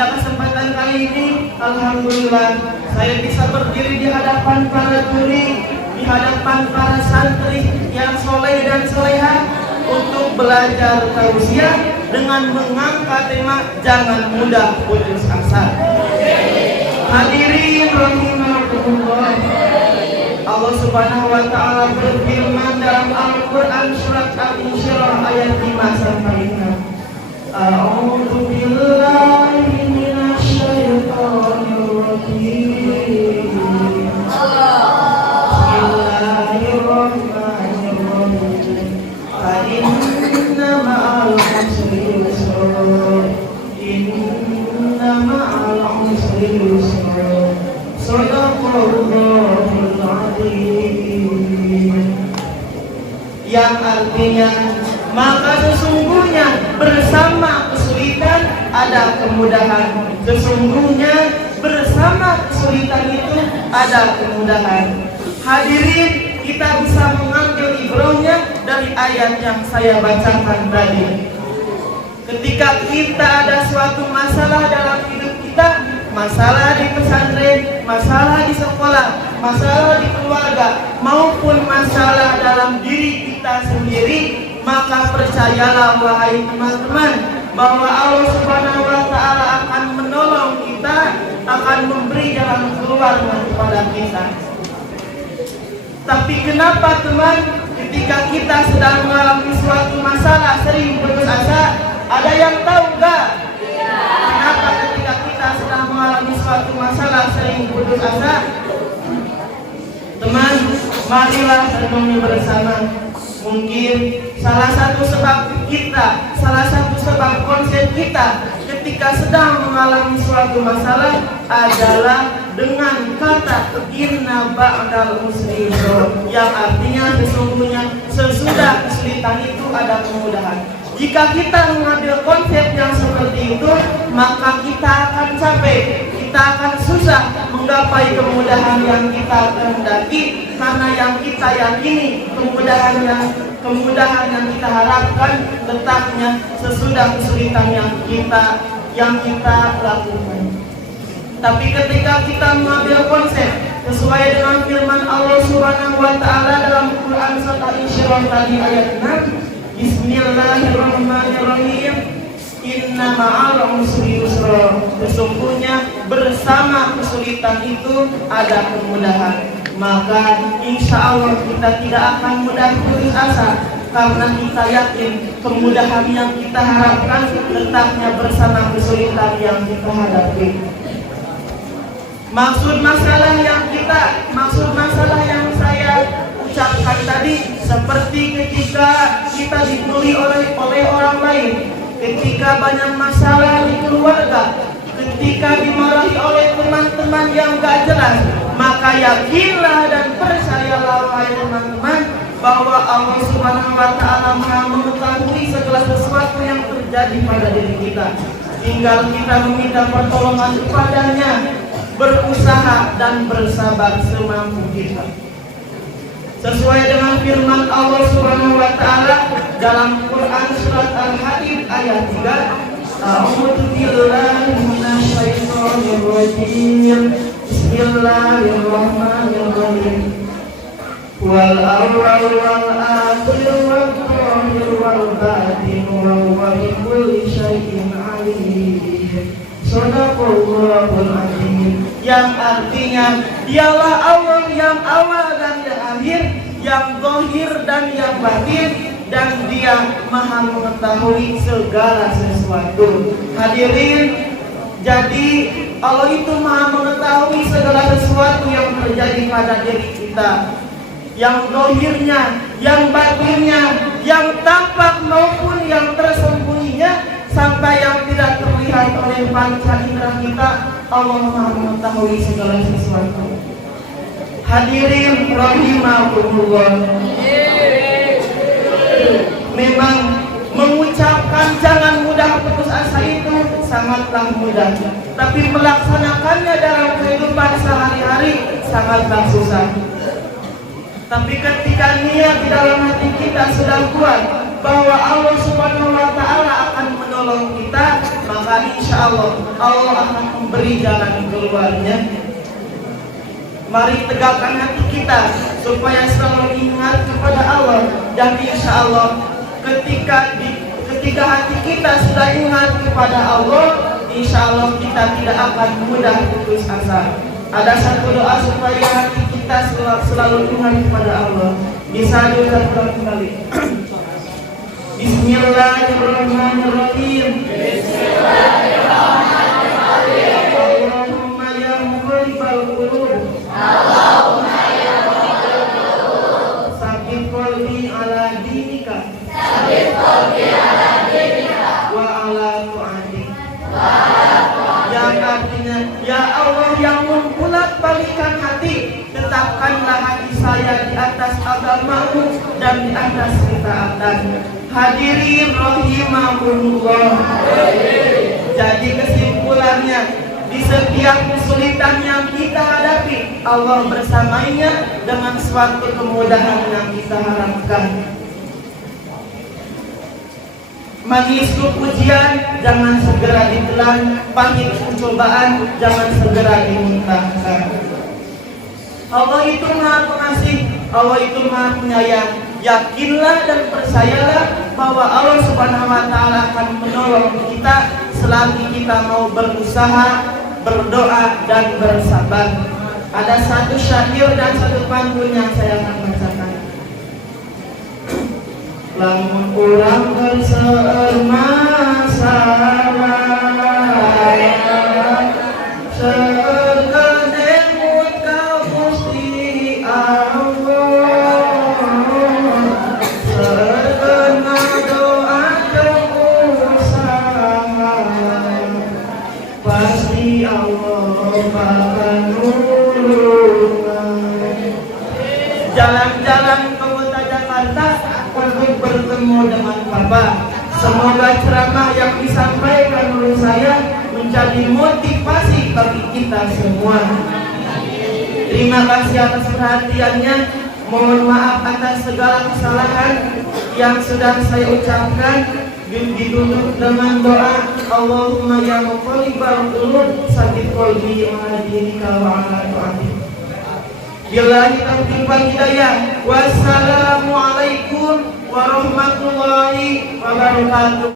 pada kesempatan kali ini, alhamdulillah saya bisa berdiri di hadapan para juri, di hadapan para santri yang soleh dan soleha untuk belajar tausiah dengan mengangkat tema jangan mudah putus asa. Hadirin rahimakumullah, Allah Subhanahu wa taala berfirman dalam Al-Qur'an surat Al-Insyirah ayat 5 sampai 6. A'udzu billahi minasyaitonir rajim. Bismillahirrahmanirrahim. Fa inna ma'al usri yusra. Inna ma'al usri yusra. Shadaqallahul azim. Yang artinya, maka sesungguhnya bersama kesulitan ada kemudahan. Sesungguhnya bersama kesulitan itu ada kemudahan. Hadirin, kita bisa mengambil ibrahnya dari ayat yang saya bacakan tadi. Ketika kita ada suatu masalah dalam hidup kita, masalah di pesantren, masalah di sekolah, masalah di keluarga, maupun masalah dalam diri kita sendiri, maka percayalah wahai teman-teman bahwa Allah Subhanahu wa taala akan menolong kita, akan memberi jalan keluar kepada kita. Tapi kenapa teman, ketika kita sedang mengalami suatu masalah sering putus asa? Ada yang tahu enggak? Kenapa ketika kita sedang mengalami suatu masalah sering putus asa? Teman, marilah renungi bersama. Mungkin salah satu sebab kita, salah satu sebab konsep kita ketika sedang mengalami suatu masalah adalah dengan kata inna ba'dal usri yusra, yang artinya sesungguhnya sesudah kesulitan itu ada kemudahan. Jika kita mengambil konsep yang seperti itu, maka kita akan capek, kita akan susah menggapai kemudahan yang kita kehendaki, karena yang kita yakini kemudahan yang kita harapkan letaknya sesudah kesulitan yang kita lakukan. Tapi ketika kita mengambil konsep sesuai dengan firman Allah Subhanahu wa taala dalam Quran surat Al-Insyirah tadi ayat 6, Bismillahirrahmanirrahim. Inna ma'al usri yusra. Sesungguhnya bersama kesulitan itu ada kemudahan. Maka insya Allah kita tidak akan mudah putus asa, karena kita yakin kemudahan yang kita harapkan letaknya bersama kesulitan yang kita hadapi. Maksud masalah yang saya ucapkan tadi seperti ketika kita dibully oleh orang lain, ketika banyak masalah di keluarga, ketika dimarahi oleh teman-teman yang gak jelas, maka yakinlah dan percayalah wahai teman-teman bahwa Allah Subhanahu wa taala Maha mengetahui segala sesuatu yang terjadi pada diri kita. Tinggal kita meminta pertolongan kepadanya, berusaha dan bersabar semampu kita. Sesuai dengan firman Allah Subhanahu wa taala dalam Quran surat Al-Hadid ayat 3, A'udzu billahi minasyaitonir rajim. Bismillahirrahmanirrahim. Wal awwal wal akhir wal zahir wal batin wa huwa bi kulli syai'in alim. Shadaqallahul azim. Yang artinya dialah Allah yang awal dan yang akhir, yang zahir dan yang batin, dan Dia Maha mengetahui segala sesuatu. Hadirin, jadi Allah itu Maha mengetahui segala sesuatu yang terjadi pada diri kita, yang zahirnya, yang batinnya, yang tampak maupun yang tersembunyinya, sampai yang tidak terlihat oleh panca indera kita. Allah Maha mengetahui segala sesuatu. Hadirin rahimakumullah, memang mengucapkan jangan mudah putus asa itu sangatlah mudah, tapi melaksanakannya dalam kehidupan sehari-hari sangatlah susah. Tapi ketika niat di dalam hati kita sudah kuat, bahwa Allah Subhanahu wa Ta'ala akan menolong kita, maka insya Allah Allah akan memberi jalan keluarnya. Mari tegakkan hati kita supaya selalu ingat kepada Allah, dan insya Allah ketika hati kita sudah ingat kepada Allah, insya Allah kita tidak akan mudah putus asa. Ada satu doa supaya hati kita selalu ingat kepada Allah. Bisa diucapkan kembali. Bismillahirrahmanirrahim. Bismillahirrahmanirrahim. Allahumma ya muqallibal qulub, Allahumma ya muqallibal qulub, sabbit qalbi ala dinika, sabbit qalbi ala dinika, wa ala tu'atik, wa ala tu'atik. Yang artinya, ya Allah yang membolak-balikkan hati, tetapkanlah hati saya di atas agama-Mu dan di atas ketaatan. Hadirin rahimakumullah. Jadi kesimpulannya, di setiap kesulitan yang kita hadapi, Allah bersamanya dengan suatu kemudahan yang kita harapkan. Manis ujian jangan segera ditelan, pahit cobaan jangan segera dimuntahkan. Allah itu Maha Pengasih, Allah itu Maha Penyayang. Yakinlah dan percayalah bahwa Allah Subhanahu wa Ta'ala akan menolong kita selagi kita mau berusaha, berdoa dan bersabar. Ada satu syair dan satu pantun yang saya akan bacakan. Lamun urang berseur masalah, pasti Allah akan nulungan. Jalan-jalan ke kota Jakarta untuk bertemu dengan Papa. Semoga ceramah yang disampaikan oleh saya menjadi motivasi bagi kita semua. Terima kasih atas perhatiannya. Mohon maaf atas segala kesalahan yang sudah saya ucapkan. Ditutup dengan doa, Allahumma ya muqallibal qulub, sabbit qalbi ala dinika wa ala ta'atik. Billahi taufiq wal hidayah. Wassalamualaikum warahmatullahi wabarakatuh.